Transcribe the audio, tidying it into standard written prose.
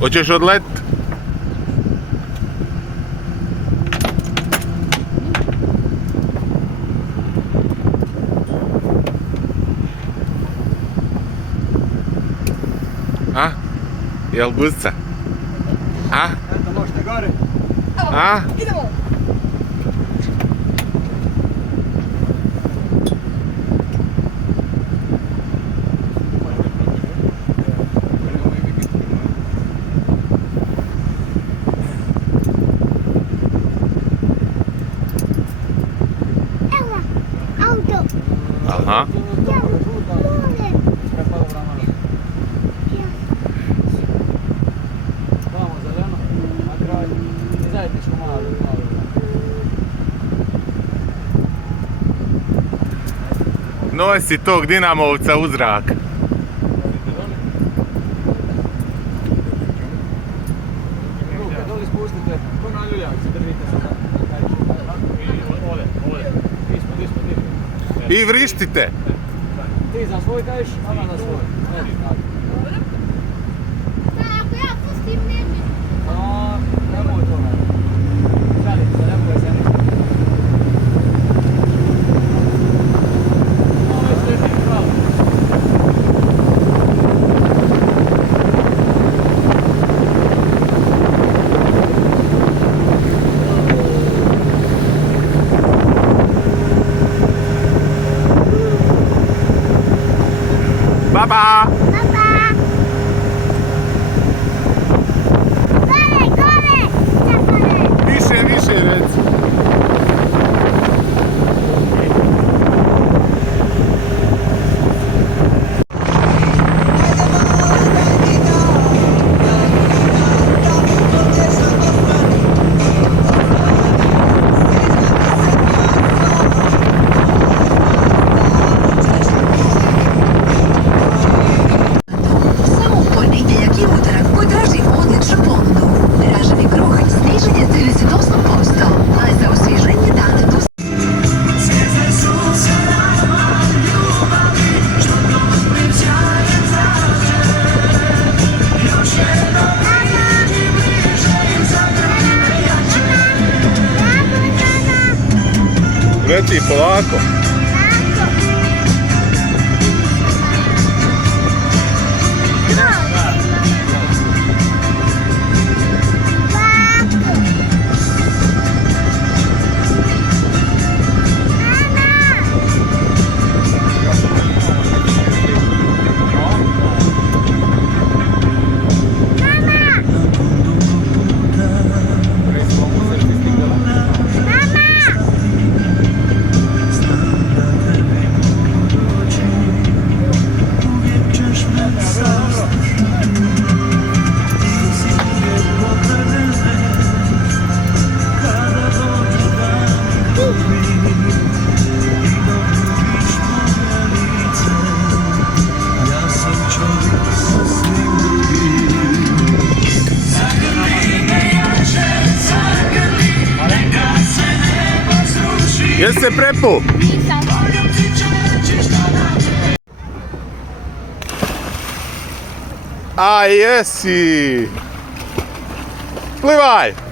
Hoćeš odlet? A? Jel guzica? A? Eto, možete gore. A? Idemo! Aha. Vamo zeleno, na kraju. I zajedničko malo. Nosi tog dinamovca u zrak. Ruke doli spustite, ko na ljuljavci, držite sada. Ispod. I vrištite. Ti za svoj kažeš, ona za svoj. Eto, tako. Ako ja pustim neće. Nemoj to ne. Žalim se, ne bude se ništa. Ovo je sve ti pravo. Baba! Papa! Gore! Više reci. Samo u ponedjeljak i utorak potraži odličnu ponudu. Raženi kruh, sniženje 38%, a za osvježenje dana tu Reci polako. Jesi se prepu? Nisam. A jesi! Plivaj!